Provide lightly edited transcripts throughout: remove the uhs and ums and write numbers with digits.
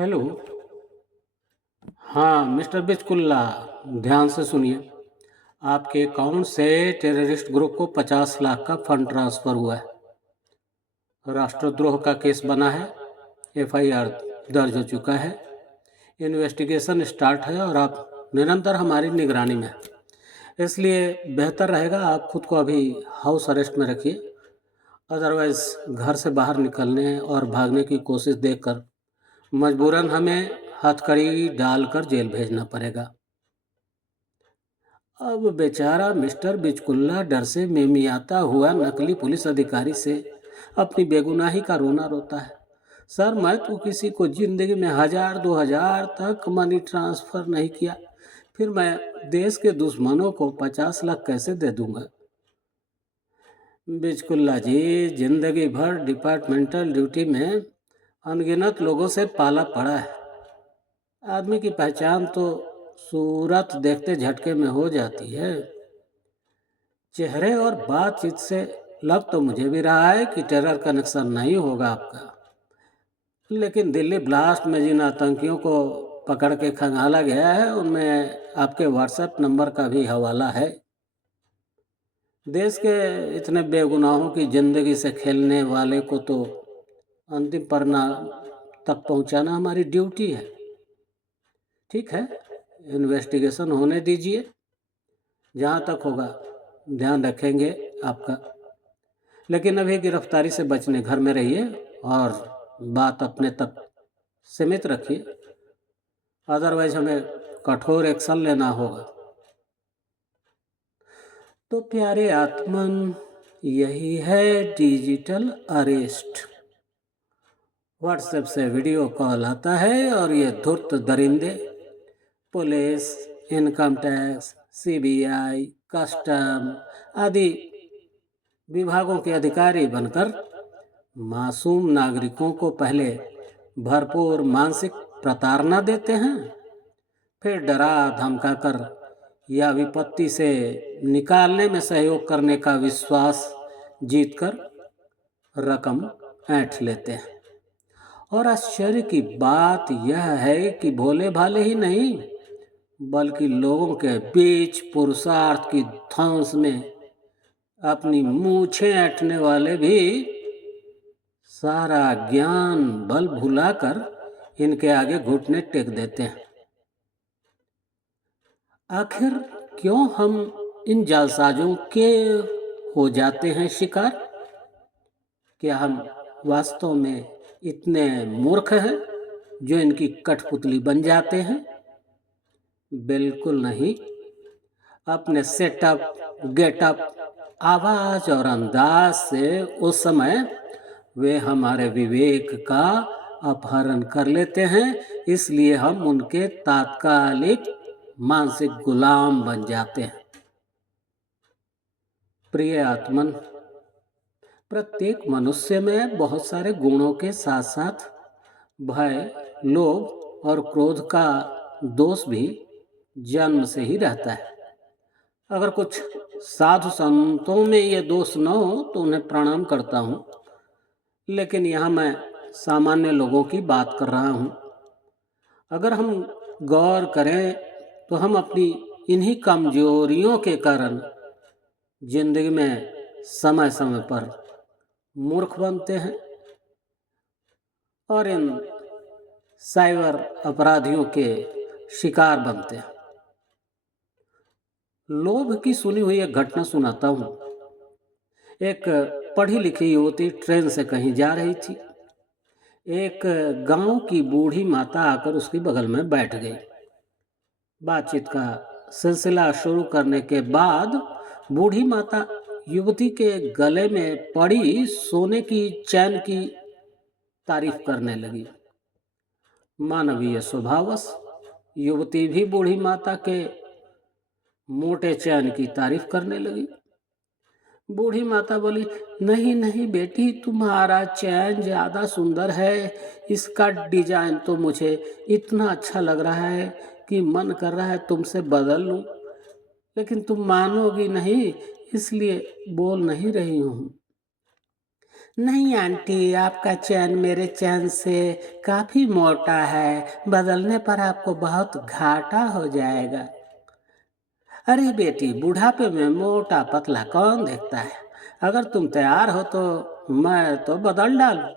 Hello. हाँ mister बिचकुल्ला, ध्यान से सुनिए। आपके अकाउंट से टेररिस्ट ग्रुप को 50 लाख का फंड ट्रांसफ़र हुआ है। राष्ट्रद्रोह का केस बना है, एफआईआर दर्ज हो चुका है, इन्वेस्टिगेशन स्टार्ट है और आप निरंतर हमारी निगरानी में हैं। इसलिए बेहतर रहेगा आप खुद को अभी हाउस अरेस्ट में रखिए। अदरवाइज़ घर से बाहर निकलने और भागने की कोशिश देखकर मजबूरन हमें हथकड़ी डालकर जेल भेजना पड़ेगा। अब बेचारा मिस्टर बिचकुल्ला डर से मेमियाता हुआ नकली पुलिस अधिकारी से अपनी बेगुनाही का रोना रोता है। सर, मैं तो किसी को जिंदगी में 1000-2000 तक मनी ट्रांसफर नहीं किया, फिर मैं देश के दुश्मनों को 50 लाख कैसे दे दूंगा? बिचकुल्ला जी, जिंदगी भर डिपार्टमेंटल ड्यूटी में अनगिनत लोगों से पाला पड़ा है। आदमी की पहचान तो सूरत देखते झटके में हो जाती है। चेहरे और बातचीत से लग तो मुझे भी रहा है कि टेरर कनेक्शन नहीं होगा आपका, लेकिन दिल्ली ब्लास्ट में जिन आतंकियों को पकड़ के खंगाला गया है उनमें आपके व्हाट्सएप नंबर का भी हवाला है। देश के इतने बेगुनाहों की जिंदगी से खेलने वाले को तो अंतिम परिणाम तक पहुंचाना हमारी ड्यूटी है। ठीक है, इन्वेस्टिगेशन होने दीजिए, जहाँ तक होगा ध्यान रखेंगे आपका। लेकिन अभी गिरफ्तारी से बचने घर में रहिए और बात अपने तक सीमित रखिए, अदरवाइज हमें कठोर एक्शन लेना होगा। तो प्यारे आत्मन, यही है डिजिटल अरेस्ट। व्हाट्सएप से वीडियो कॉल आता है और ये धूर्त दरिंदे police, income tax, CBI, custom आदि विभागों के अधिकारी बनकर मासूम नागरिकों को पहले भरपूर मानसिक प्रताड़ना देते हैं, फिर डरा धमकाकर या विपत्ति से निकालने में सहयोग करने का विश्वास जीतकर रकम ऐंठ लेते हैं। और आश्चर्य की बात यह है कि भोले भाले ही नहीं, बल्कि लोगों के बीच पुरुषार्थ की धौंस में अपनी मूछें ऐंठने वाले भी सारा ज्ञान बल भुलाकर इनके आगे घुटने टेक देते हैं। आखिर क्यों हम इन जालसाजों के हो जाते हैं शिकार? क्या हम वास्तव में इतने मूर्ख हैं जो इनकी कठपुतली बन जाते हैं? बिल्कुल नहीं। अपने सेटअप, गेटअप, आवाज और अंदाज से उस समय वे हमारे विवेक का अपहरण कर लेते हैं, इसलिए हम उनके तात्कालिक मानसिक गुलाम बन जाते हैं। प्रिय आत्मन, प्रत्येक मनुष्य में बहुत सारे गुणों के साथ साथ भय, लोभ और क्रोध का दोष भी जन्म से ही रहता है। अगर कुछ साधु संतों में ये दोष न हो तो उन्हें प्रणाम करता हूँ, लेकिन यहाँ मैं सामान्य लोगों की बात कर रहा हूँ। अगर हम गौर करें तो हम अपनी इन्हीं कमजोरियों के कारण जिंदगी में समय समय पर मूर्ख बनते हैं और इन साइबर अपराधियों के शिकार बनते हैं। लोभ की सुनी हुई एक घटना सुनाता हूँ। एक पढ़ी लिखी युवती ट्रेन से कहीं जा रही थी। एक गांव की बूढ़ी माता आकर उसकी बगल में बैठ गई। बातचीत का सिलसिला शुरू करने के बाद बूढ़ी माता युवती के गले में पड़ी सोने की चैन की तारीफ करने लगी। मानवीय स्वभावश युवती भी बूढ़ी माता के मोटे चैन की तारीफ करने लगी। बूढ़ी माता बोली, नहीं नहीं बेटी, तुम्हारा चैन ज्यादा सुंदर है, इसका डिजाइन तो मुझे इतना अच्छा लग रहा है कि मन कर रहा है तुमसे बदल लूं, लेकिन तुम मानोगी नहीं, इसलिए बोल नहीं रही हूं। नहीं आंटी, आपका चैन मेरे चैन से काफी मोटा है, बदलने पर आपको बहुत घाटा हो जाएगा। अरे बेटी, बुढ़ापे में मोटा पतला कौन देखता है? अगर तुम तैयार हो तो मैं तो बदल डालूं।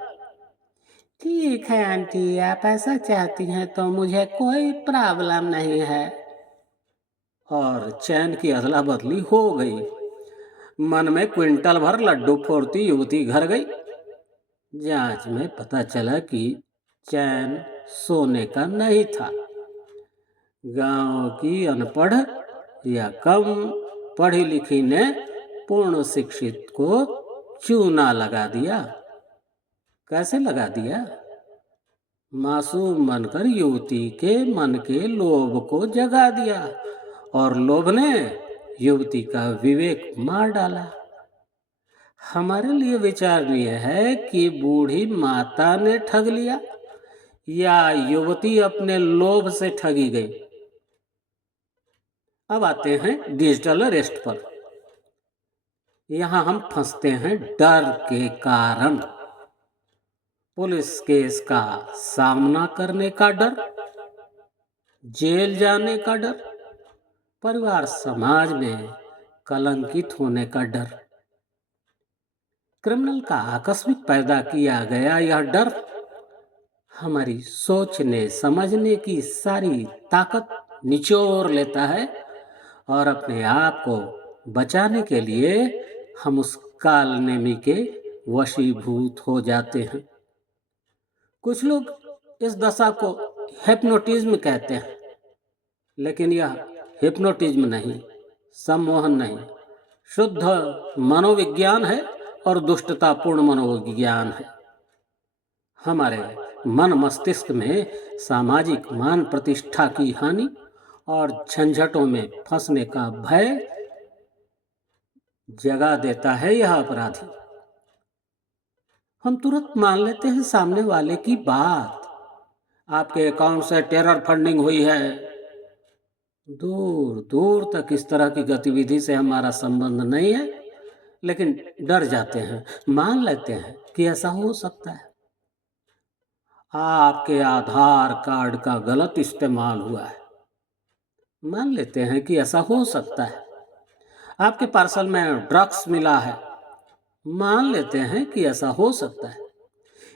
ठीक है आंटी, आप ऐसा चाहती हैं तो मुझे कोई प्रॉब्लम नहीं है। और चैन की अदला बदली हो गई। मन में क्विंटल भर लड्डू फोड़ती युवती घर गई। जांच में पता चला कि चैन सोने का नहीं था। गांव की अनपढ़ या कम पढ़ी लिखी ने पूर्ण शिक्षित को चूना लगा दिया। कैसे लगा दिया? मासूम बनकर युवती के मन के लोभ को जगा दिया और लोभ ने युवती का विवेक मार डाला। हमारे लिए विचारणीय है कि बूढ़ी माता ने ठग लिया या युवती अपने लोभ से ठगी गई। अब आते हैं डिजिटल अरेस्ट पर। यहां हम फंसते हैं डर के कारण। पुलिस केस का सामना करने का डर, जेल जाने का डर, परिवार समाज में कलंकित होने का डर। क्रिमिनल का आकस्मिक पैदा किया गया यह डर हमारी सोचने समझने की सारी ताकत निचोड़ लेता है और अपने आप को बचाने के लिए हम उस कालनेमी के वशीभूत हो जाते हैं। कुछ लोग इस दशा को हिप्नोटिज्म कहते हैं, लेकिन यह हिप्नोटिज्म नहीं, सम्मोहन नहीं, शुद्ध मनोविज्ञान है और दुष्टतापूर्ण मनोविज्ञान है। हमारे मन मस्तिष्क में सामाजिक मान प्रतिष्ठा की हानि और झंझटों में फंसने का भय जगा देता है यह अपराधी। हम तुरंत मान लेते हैं सामने वाले की बात। आपके अकाउंट से टेरर फंडिंग हुई है। दूर दूर तक इस तरह की गतिविधि से हमारा संबंध नहीं है, लेकिन डर जाते हैं, मान लेते हैं कि ऐसा हो सकता है। आपके आधार कार्ड का गलत इस्तेमाल हुआ है, मान लेते हैं कि ऐसा हो सकता है। आपके पार्सल में ड्रग्स मिला है, मान लेते हैं कि ऐसा हो सकता है।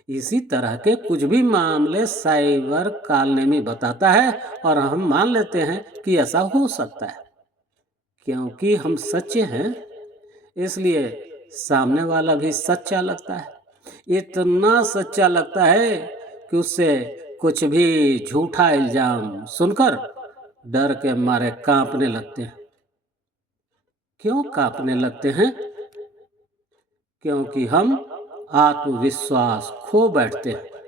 इसी तरह के कुछ भी मामले साइबर कालनेमी बताता है और हम मान लेते हैं कि ऐसा हो सकता है। क्योंकि हम सच्चे हैं, इसलिए सामने वाला भी सच्चा लगता है। इतना सच्चा लगता है कि उससे कुछ भी झूठा इल्जाम सुनकर डर के मारे कांपने लगते हैं। क्यों कांपने लगते हैं? क्योंकि हम आत्मविश्वास खो बैठते हैं।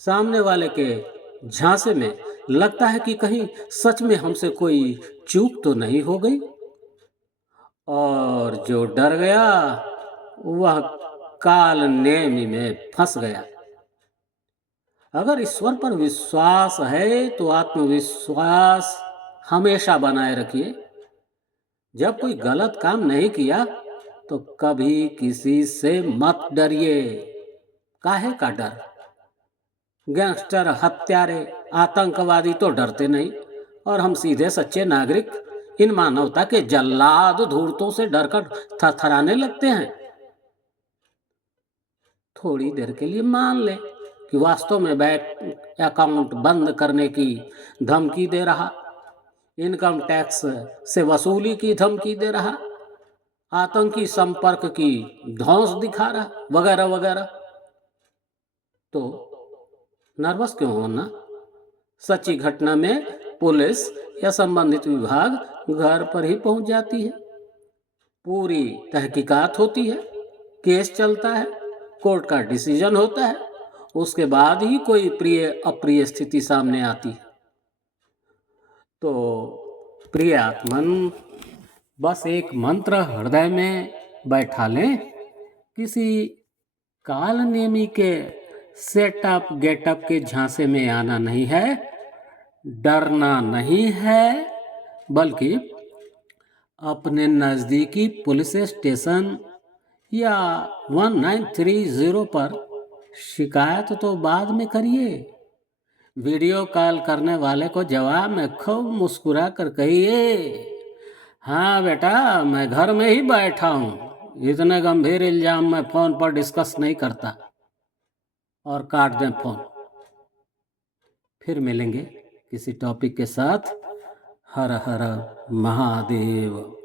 सामने वाले के झांसे में लगता है कि कहीं सच में हमसे कोई चूक तो नहीं हो गई। और जो डर गया वह काल नेमी में फंस गया। अगर ईश्वर पर विश्वास है तो आत्मविश्वास हमेशा बनाए रखिए। जब कोई गलत काम नहीं किया तो कभी किसी से मत डरिए। काहे का डर? गैंगस्टर, हत्यारे, आतंकवादी तो डरते नहीं, और हम सीधे सच्चे नागरिक इन मानवता के जल्लाद धूर्तों से डरकर थरथराने लगते हैं। थोड़ी देर के लिए मान ले कि वास्तव में बैंक अकाउंट बंद करने की धमकी दे रहा, इनकम टैक्स से वसूली की धमकी दे रहा, आतंकी संपर्क की धौंस दिखा रहा, वगैरह वगैरह। तो नर्वस क्यों होना? सच्ची घटना में पुलिस या संबंधित विभाग घर पर ही पहुंच जाती है। पूरी तहकीकात होती है, केस चलता है, कोर्ट का डिसीजन होता है, उसके बाद ही कोई प्रिय अप्रिय स्थिति सामने आती है। तो प्रिय आत्मन, बस एक मंत्र हृदय में बैठा लें। किसी कालनेमी के सेटअप गेटअप के झांसे में आना नहीं है, डरना नहीं है, बल्कि अपने नज़दीकी पुलिस स्टेशन या 1930 पर शिकायत तो बाद में करिए। वीडियो कॉल करने वाले को जवाब में खूब मुस्कुरा कर कहिए, हाँ बेटा मैं घर में ही बैठा हूँ, इतने गंभीर इल्जाम मैं फोन पर डिस्कस नहीं करता, और काट दें फोन। फिर मिलेंगे किसी टॉपिक के साथ। हर हर महादेव।